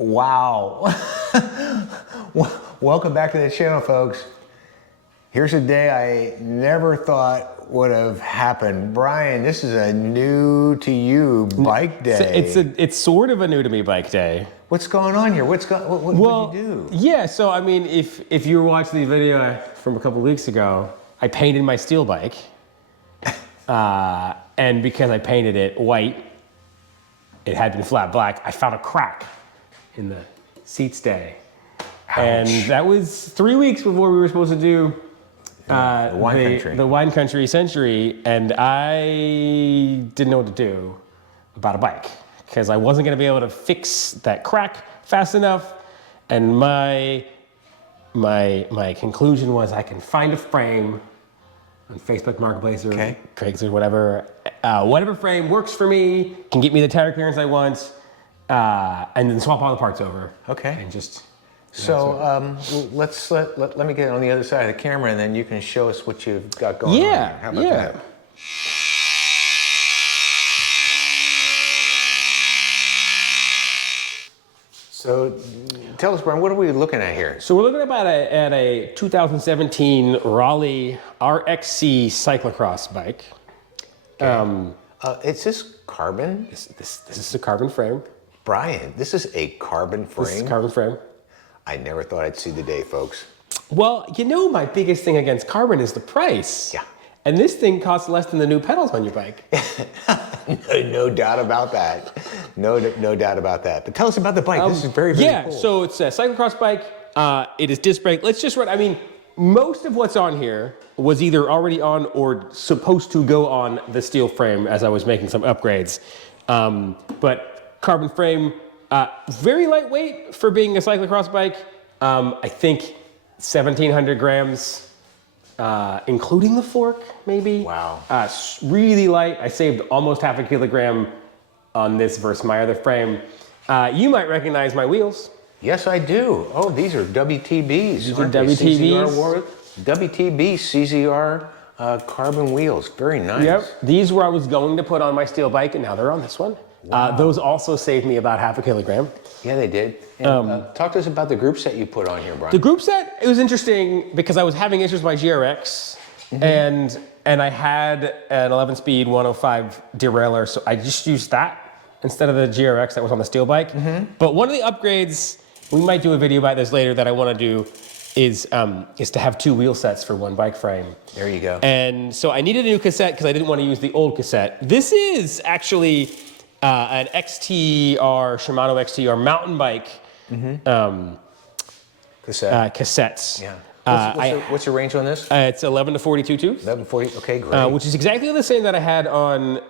Wow. Welcome back to the channel, folks. Here's a day I never thought would have happened. Brian, this is a new to you bike day. It's sort of a new to me bike day. What's going on here? What did you do? Yeah, so I mean, if you were watching the video from a couple weeks ago, I painted my steel bike. And because I painted it white, it had been flat black, I found a crack in the seat stay. Ouch. And that was 3 weeks before we were supposed to do the Wine Country Century, and I didn't know what to do about a bike because I wasn't going to be able to fix that crack fast enough. And my conclusion was I can find a frame on Facebook Marketplace or Craigslist or whatever. Whatever frame works for me, can get me the tire clearance I want, and then swap all the parts over. Okay. And just. So let me get on the other side of the camera, and then you can show us what you've got going on here. How about that? So tell us, Brian, what are we looking at here? So we're looking at a 2017 Raleigh RXC cyclocross bike. Okay. Is this carbon? This is a carbon frame. Brian, this is a carbon frame? This is a carbon frame. I never thought I'd see the day, folks. Well, you know, my biggest thing against carbon is the price. Yeah. And this thing costs less than the new pedals on your bike. No doubt about that. No doubt about that. But tell us about the bike. This is very, very cool. Yeah, so it's a cyclocross bike. It is disc brake. Let's just run. I mean, most of what's on here was either already on or supposed to go on the steel frame as I was making some upgrades. But carbon frame, very lightweight for being a cyclocross bike. I think 1,700 grams. Including the fork, maybe. Wow. Really light. I saved almost half a kilogram on this versus my other frame. You might recognize my wheels. Yes, I do. Oh, these are WTBs. These are WTBs. WTB CZR carbon wheels. Very nice. Yep. These were I was going to put on my steel bike, and now they're on this one. Wow. Those also saved me about half a kilogram. Yeah, they did. And, talk to us about the group set you put on here, Brian. The group set, it was interesting because I was having issues with my GRX, and I had an 11-speed 105 derailleur, so I just used that instead of the GRX that was on the steel bike. But one of the upgrades, we might do a video about this later, that I want to do is to have two wheel sets for one bike frame. There you go. And so I needed a new cassette because I didn't want to use the old cassette. This is actually an Shimano XTR mountain bike cassettes. Yeah. What's the range on this? It's 11 to 42 tubes. 1140. Okay, great. Which is exactly the same that I had on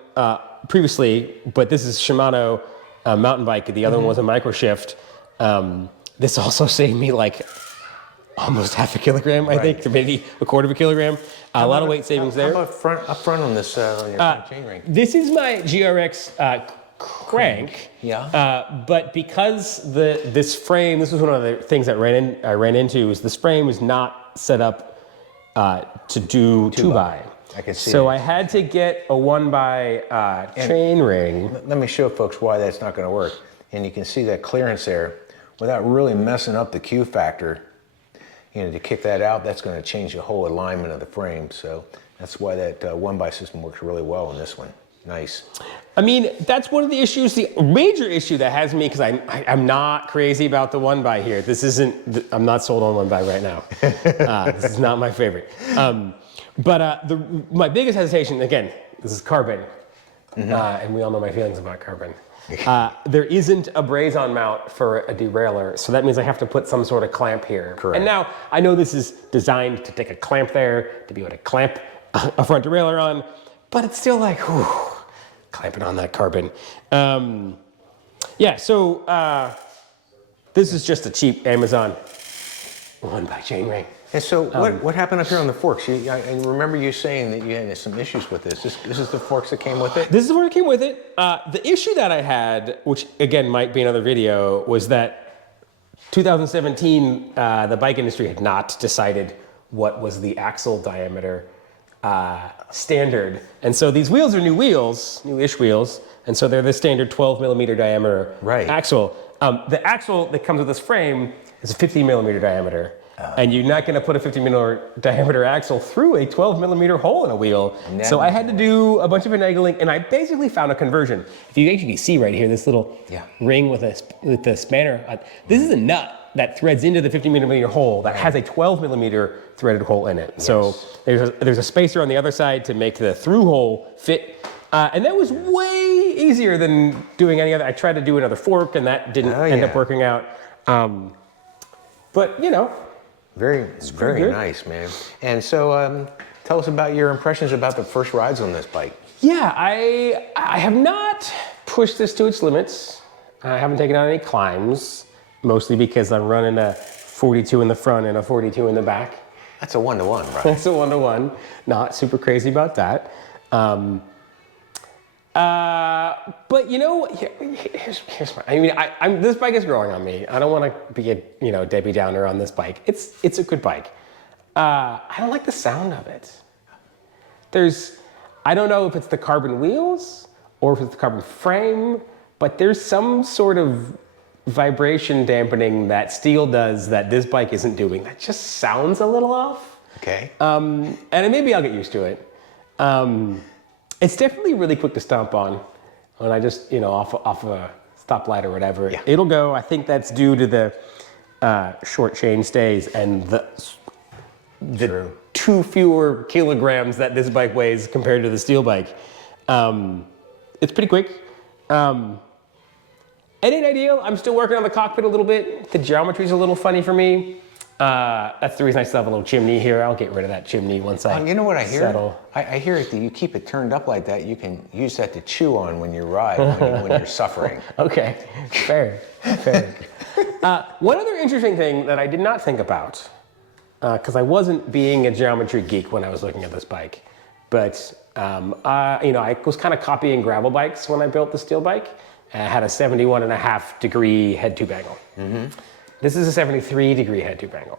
previously, but this is Shimano mountain bike. The other one was a micro shift. This also saved me like almost half a kilogram, I think, to maybe a quarter of a kilogram. A lot of weight savings there. How about up front on this on your chain ring? This is my GRX crank. Yeah. But because this frame, this was one of the things that I ran into, is this frame is not set up to do 2x. I can see. So I had to get a 1x chain ring. Let me show folks why that's not going to work. And you can see that clearance there without really messing up the Q factor. You know, to kick that out, that's going to change the whole alignment of the frame. So that's why that 1x system works really well on this one. Nice. I mean, that's one of the issues, the major issue that has me, because I'm not crazy about the 1x here. This isn't, I'm not sold on 1x right now. This is not my favorite. But my biggest hesitation, again, this is carbon. And we all know my feelings about carbon. There isn't a braze-on mount for a derailleur, so that means I have to put some sort of clamp here. Correct. And now, I know this is designed to take a clamp there, to be able to clamp a front derailleur on, but it's still like, whew, clamping on that carbon. Yeah, so this is just a cheap Amazon 1x chain ring. And so what happened up here on the forks? I remember you saying that you had some issues with this. This is the forks that came with it? This is what came with it. The issue that I had, which again might be another video, was that 2017, the bike industry had not decided what was the axle diameter standard. And so these wheels are new wheels, new-ish wheels, and so they're the standard 12 millimeter diameter axle. The axle that comes with this frame is a 15 millimeter diameter. And you're not going to put a 15 millimeter diameter axle through a 12 millimeter hole in a wheel. So I had to do a bunch of finagling, and I basically found a conversion. If you actually see right here, this little ring with the spanner, this is a nut that threads into the 15 millimeter hole that has a 12 millimeter threaded hole in it. Yes. So there's a spacer on the other side to make the through hole fit. And that was way easier than doing any other. I tried to do another fork, and that didn't end up working out. But, you know. Very nice, man. And so tell us about your impressions about the first rides on this bike. Yeah, I have not pushed this to its limits. I haven't taken on any climbs, mostly because I'm running a 42 in the front and a 42 in the back. That's a 1-to-1, right? That's a 1-to-1. Not super crazy about that. But you know, here's my, I mean, this bike is growing on me. I don't want to be a Debbie Downer on this bike. It's a good bike. I don't like the sound of it. I don't know if it's the carbon wheels or if it's the carbon frame, but there's some sort of vibration dampening that steel does that this bike isn't doing. That just sounds a little off. Okay. And maybe I'll get used to it. It's definitely really quick to stomp on when I just, off a stoplight or whatever. Yeah. It'll go. I think that's due to the short chain stays and the two fewer kilograms that this bike weighs compared to the steel bike. It's pretty quick. It ain't ideal. I'm still working on the cockpit a little bit. The geometry's a little funny for me. That's the reason I still have a little chimney here. I'll get rid of that chimney once I you know what I hear? Settle. I hear it that you keep it turned up like that. You can use that to chew on when you ride, when you're suffering. Okay, fair. One other interesting thing that I did not think about, because I wasn't being a geometry geek when I was looking at this bike, but I was kind of copying gravel bikes when I built the steel bike. I had a 71.5 degree head tube angle. Mm-hmm. This is a 73-degree head tube angle.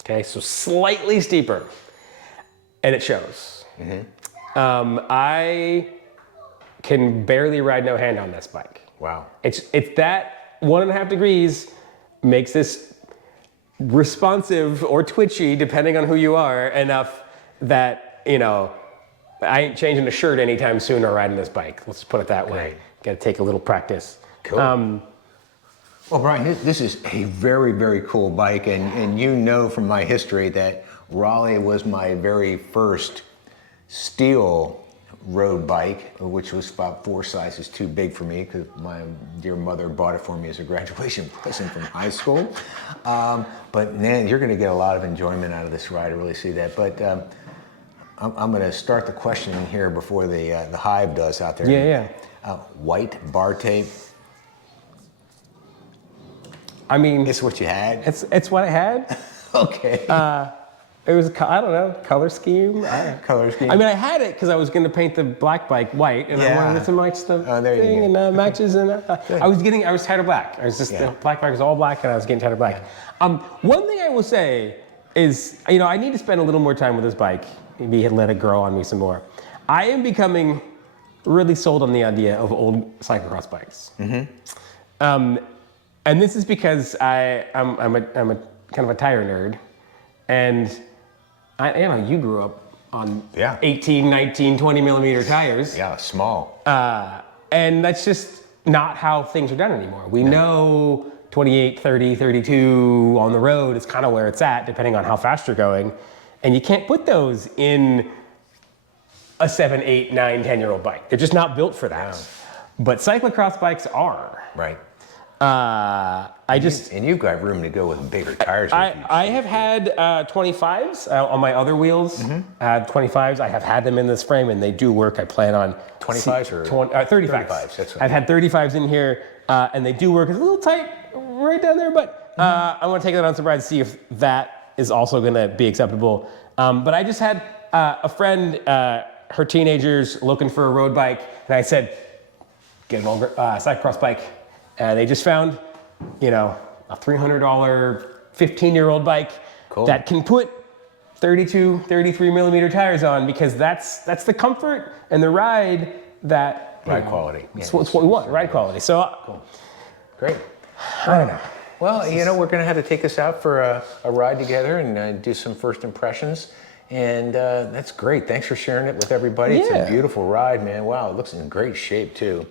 Okay, so slightly steeper, and it shows. Mm-hmm. I can barely ride no hand on this bike. Wow. It's that 1.5 degrees makes this responsive or twitchy, depending on who you are, enough that, I ain't changing a shirt anytime soon or riding this bike. Let's put it that way. Right. Got to take a little practice. Cool. Well, Brian, this is a very, very cool bike, and from my history that Raleigh was my very first steel road bike, which was about 4 sizes too big for me because my dear mother bought it for me as a graduation present from high school. But man, you're going to get a lot of enjoyment out of this ride. I really see that. But I'm going to start the questioning here before the hive does out there. Yeah. White bar tape. I mean, it's what you had? It's what I had. Okay. It was, I don't know, color scheme. Color scheme. I mean, I had it because I was going to paint the black bike white, and I wanted it to match the thing and matches. And I was tired of black. The black bike was all black, and I was getting tired of black. One thing I will say is, I need to spend a little more time with this bike. Maybe let it grow on me some more. I am becoming really sold on the idea of old cyclocross bikes. Mm-hmm. And this is because I'm a kind of a tire nerd, and you grew up on 18, 19, 20 millimeter tires. Yeah, small. And that's just not how things are done anymore. We know 28, 30, 32 on the road is kind of where it's at, depending on how fast you're going, and you can't put those in a 7, 8, 9, 10-year-old bike. They're just not built for that. Yeah. But cyclocross bikes are. Right. And you've got room to go with bigger tires. I have had 25s on my other wheels. Mm-hmm. 25s. I have had them in this frame, and they do work. I plan on 25s or 35s. 35s. That's I've had 35s in here, and they do work. It's a little tight right down there, but I want to take that on some ride to see if that is also going to be acceptable. But I just had a friend, her teenagers looking for a road bike, and I said, get an old cyclocross bike. They just found, a $300 15-year-old bike that can put 32, 33 millimeter tires on, because that's the comfort and the ride that ride quality. It's what we want, ride quality. So cool. Great. I don't know. Well, you know, we're going to have to take this out for a ride together and do some first impressions. And that's great. Thanks for sharing it with everybody. It's Yeah. a beautiful ride, man. Wow, it looks in great shape, too.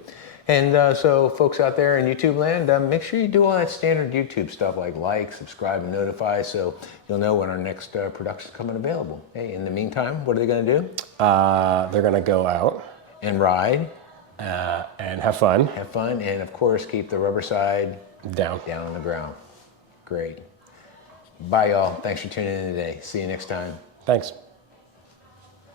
And so folks out there in YouTube land, make sure you do all that standard YouTube stuff like, subscribe, and notify so you'll know when our next production's coming available. Hey, in the meantime, what are they going to do? They're going to go out And ride, and have fun. have fun, and of course, keep the rubber side Down. down on the ground. Great. Bye, y'all. Thanks for tuning in today. See you next time. Thanks.